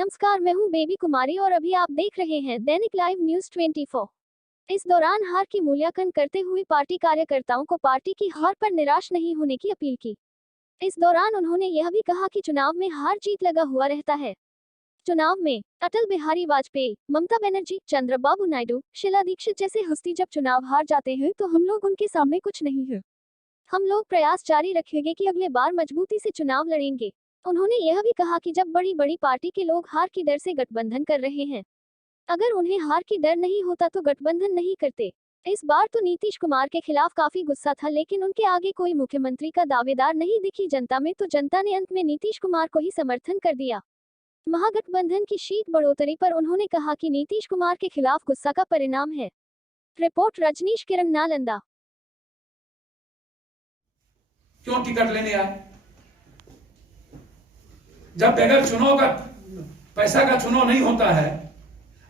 नमस्कार, मैं हूं बेबी कुमारी और अभी आप देख रहे हैं दैनिक लाइव न्यूज 24। इस दौरान हार की मूल्यांकन करते हुए पार्टी कार्यकर्ताओं को पार्टी की हार पर निराश नहीं होने की अपील की। इस दौरान उन्होंने यह भी कहा कि चुनाव में हार जीत लगा हुआ रहता है। चुनाव में अटल बिहारी वाजपेयी, ममता बनर्जी, चंद्रबाबू नायडू, शीला दीक्षित जैसे हस्ती जब चुनाव हार जाते हैं तो हम लोग उनके सामने कुछ नहीं है। हम लोग प्रयास जारी रखेंगे कि अगले बार मजबूती से चुनाव लड़ेंगे। उन्होंने यह भी कहा कि जब बड़ी बड़ी पार्टी के लोग हार की डर से गठबंधन कर रहे हैं, अगर उन्हें हार की डर नहीं होता तो गठबंधन नहीं करते। इस बार तो नीतीश कुमार के खिलाफ काफी गुस्सा था, लेकिन उनके आगे कोई मुख्यमंत्री का दावेदार नहीं दिखी जनता में, तो जनता ने अंत में नीतीश कुमार को ही समर्थन कर दिया। महागठबंधन की सीट बढ़ोतरी पर उन्होंने कहा कि नीतीश कुमार के खिलाफ गुस्सा का परिणाम है। रिपोर्ट रजनीश किरण, नालंदा। क्यों टिकट लेने आए? जब बगैर चुनाव का पैसा का चुनाव नहीं होता है,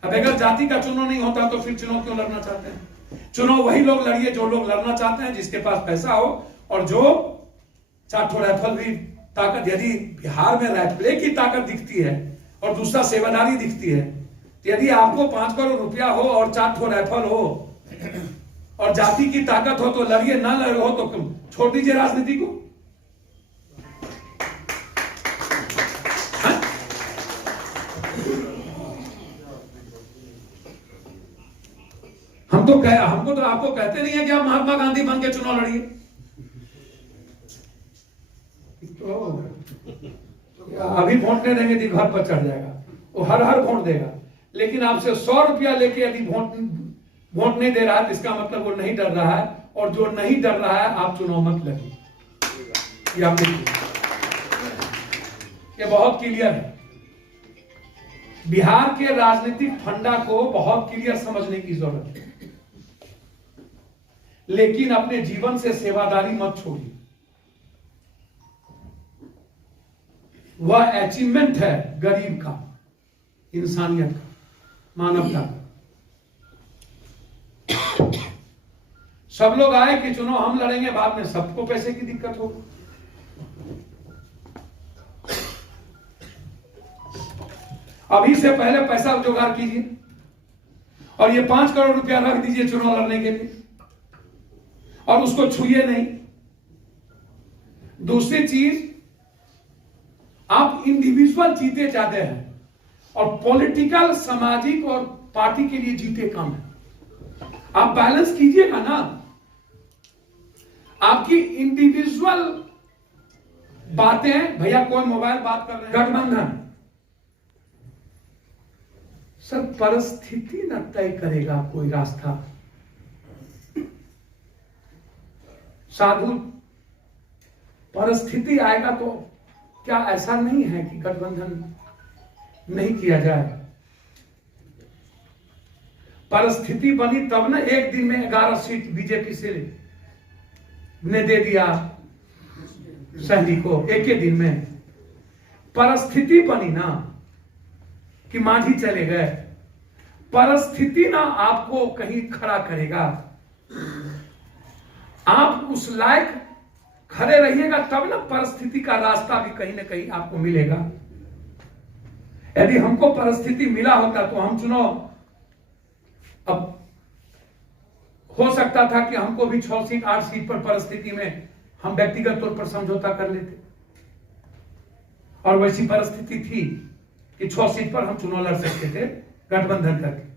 बगैर जाति का चुनाव नहीं होता, तो फिर चुनाव क्यों लड़ना चाहते हैं? चुनाव वही लोग लड़िए जो लोग लड़ना चाहते हैं, जिसके पास पैसा हो और जो 4 राइफल भी ताकत, यदि बिहार में राइफले की ताकत दिखती है और दूसरा सेवादारी दिखती है, तो यदि आपको 5 करोड़ रुपया हो और 4 राइफल हो और जाति की ताकत हो तो लड़िए, ना लड़े हो तो छोड़ दीजिए राजनीति को। हमको तो आपको कहते नहीं है कि आप महात्मा गांधी बन के चुनाव लड़िए। तो अभी वोट नहीं देंगे तो घर पर चढ़ जाएगा, वो हर वोट देगा, लेकिन आपसे 100 रुपया लेके यदि वोट नहीं दे रहा है तो इसका मतलब वो नहीं डर रहा है, और जो नहीं डर रहा है आप चुनाव मत लड़िए। ये आप देखिए, ये बहुत क्लियर है। बिहार के राजनीतिक फंडा को बहुत क्लियर समझने की जरूरत है, लेकिन अपने जीवन से सेवादारी मत छोड़िए। वह अचीवमेंट है गरीब का, इंसानियत का, मानवता का। सब लोग आए कि चुनाव हम लड़ेंगे, बाद में सबको पैसे की दिक्कत होगी। अभी से पहले पैसा जुगाड़ कीजिए और ये 5 करोड़ रुपया रख दीजिए चुनाव लड़ने के लिए, और उसको छूइए नहीं। दूसरी चीज, आप इंडिविजुअल जीते जाते हैं और पॉलिटिकल, सामाजिक और पार्टी के लिए जीते कम है। आप बैलेंस कीजिएगा ना। आपकी इंडिविजुअल बातें, भैया कोई मोबाइल बात कर रहे हैं, गठबंधन सब परिस्थिति न तय करेगा कोई रास्ता। साधु परिस्थिति आएगा तो क्या ऐसा नहीं है कि गठबंधन नहीं किया जाए? परिस्थिति बनी तब ना, एक दिन में 11 सीट बीजेपी से ने दे दिया सहनी को, एक ही दिन में। परिस्थिति बनी ना कि मांझी चले गए। परिस्थिति ना आपको कहीं खड़ा करेगा, आप उस लायक खड़े रहिएगा तब ना परिस्थिति का रास्ता भी कहीं ना कहीं आपको मिलेगा। यदि हमको परिस्थिति मिला होता तो हम चुनाव, अब हो सकता था कि हमको भी 6 सीट 8 सीट पर परिस्थिति में हम व्यक्तिगत तौर पर समझौता कर लेते, और वैसी परिस्थिति थी कि 6 सीट पर हम चुनाव लड़ सकते थे गठबंधन करके।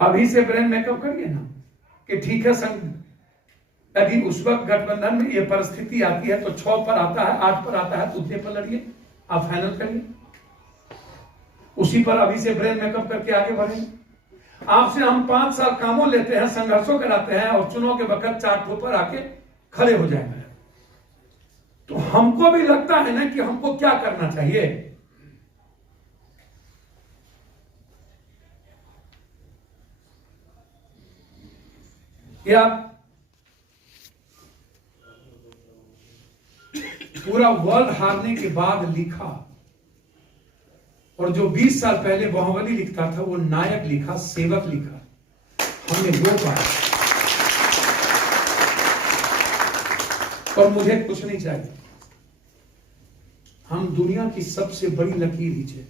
अभी से ब्रेन मेकअप करिए ना कि ठीक है संग, यदि उस वक्त गठबंधन में ये परिस्थिति आती है तो 6 पर आता है, 8 पर आता है, तो उतने पर लड़िए, आप फाइनल करिए। उसी पर अभी से ब्रेन मेकअप करके आगे बढ़ेंगे। आपसे हम 5 साल कामों लेते हैं, संघर्षों कराते हैं, और चुनाव के वक्त 4 पर आके खड़े हो जाएंगे। तो हमको भी लगता है ना कि हमको क्या करना चाहिए। या पूरा वर्ल्ड हारने के बाद लिखा, और जो 20 साल पहले बाहुबली लिखता था वो नायक लिखा, सेवक लिखा। हमने वो पाया, और मुझे कुछ नहीं चाहिए। हम दुनिया की सबसे बड़ी लकीर खींचे।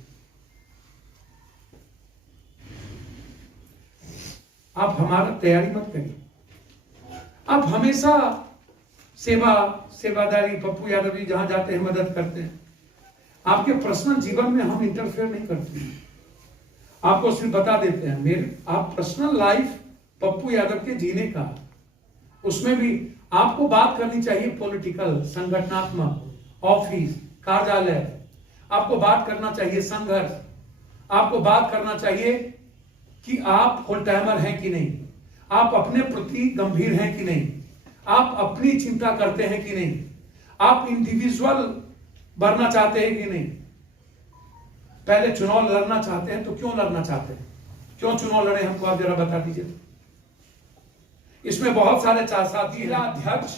आप हमारा तैयारी मत करिए। आप हमेशा सेवादारी, पप्पू यादव जी जहां जाते हैं मदद करते हैं। आपके पर्सनल जीवन में हम इंटरफेयर नहीं करते हैं। आपको सिर्फ बता देते हैं आप पर्सनल लाइफ पप्पू यादव के जीने का, उसमें भी आपको बात करनी चाहिए पॉलिटिकल, संगठनात्मक, ऑफिस, कार्यालय। आपको बात करना चाहिए संघर्ष। आपको बात करना चाहिए कि आप फुल टाइमर हैं कि नहीं, आप अपने प्रति गंभीर हैं कि नहीं, आप अपनी चिंता करते हैं कि नहीं, आप इंडिविजुअल बनना चाहते हैं कि नहीं। पहले चुनाव लड़ना चाहते हैं तो क्यों लड़ना चाहते हैं, क्यों चुनाव लड़े, हमको आप जरा बता दीजिए। इसमें बहुत सारे साथी हैं। अध्यक्ष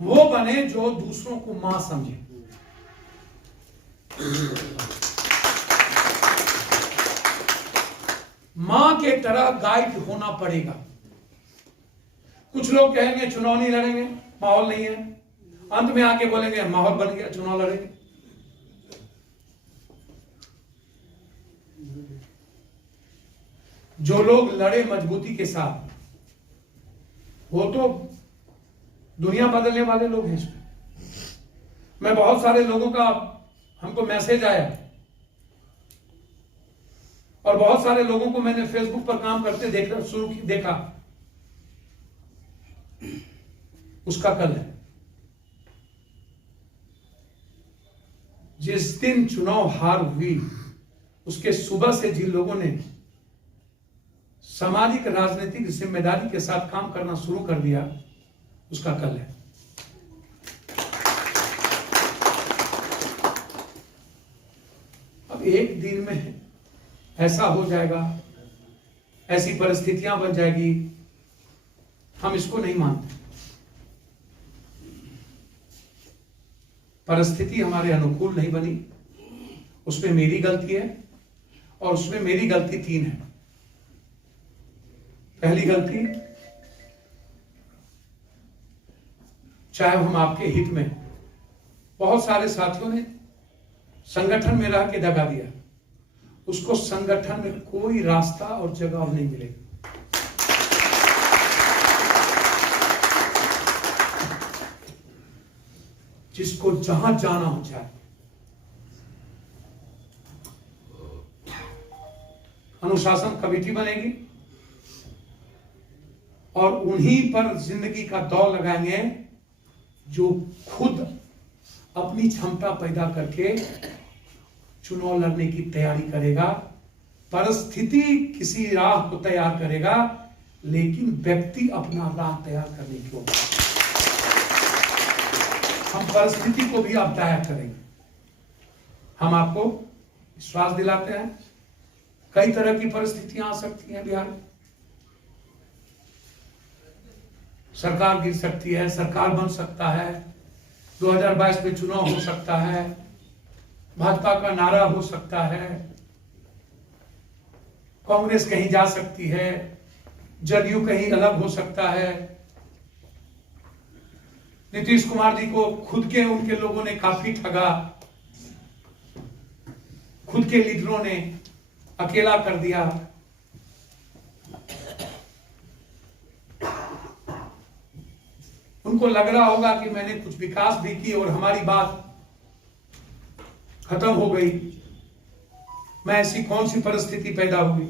वो बने जो दूसरों को मां समझे। मां के तरह गाइड होना पड़ेगा। कुछ लोग कहेंगे चुनाव नहीं लड़ेंगे, माहौल नहीं है, अंत में आके बोलेंगे माहौल बन गया, चुनाव लड़ेंगे। जो लोग लड़े मजबूती के साथ, वो तो दुनिया बदलने वाले लोग हैं। इसमें मैं बहुत सारे लोगों का हमको मैसेज आया और बहुत सारे लोगों को मैंने फेसबुक पर काम करते देखा। उसका कल है। जिस दिन चुनाव हार हुई उसके सुबह से जिन लोगों ने सामाजिक राजनीतिक जिम्मेदारी के साथ काम करना शुरू कर दिया, उसका कल है। अब एक दिन में ऐसा हो जाएगा, ऐसी परिस्थितियां बन जाएगी, हम इसको नहीं मानते। परिस्थिति हमारे अनुकूल नहीं बनी, उसमें मेरी गलती है और उसमें मेरी गलती 3 है। पहली गलती, चाहे हम आपके हित में, बहुत सारे साथियों ने संगठन में रह के दगा दिया, उसको संगठन में कोई रास्ता और जगह और नहीं मिलेगा। जिसको जहां जाना हो जाए, अनुशासन कमेटी बनेगी और उन्हीं पर जिंदगी का दौर लगाएंगे जो खुद अपनी क्षमता पैदा करके चुनाव लड़ने की तैयारी करेगा। परिस्थिति किसी राह को तैयार करेगा, लेकिन व्यक्ति अपना राह तैयार करने की होगा। हम परिस्थिति को भी अब तैयार करेंगे। हम आपको विश्वास दिलाते हैं, कई तरह की परिस्थितियां आ सकती हैं बिहार में। सरकार गिर सकती है, सरकार बन सकता है, 2022 में चुनाव हो सकता है, भाजपा का नारा हो सकता है, कांग्रेस कहीं जा सकती है, जदयू कहीं अलग हो सकता है। नीतीश कुमार जी को खुद के उनके लोगों ने काफी ठगा, खुद के लीडरों ने अकेला कर दिया। उनको लग रहा होगा कि मैंने कुछ विकास भी की और हमारी बात खत्म हो गई। मैं ऐसी कौन सी परिस्थिति पैदा हुई।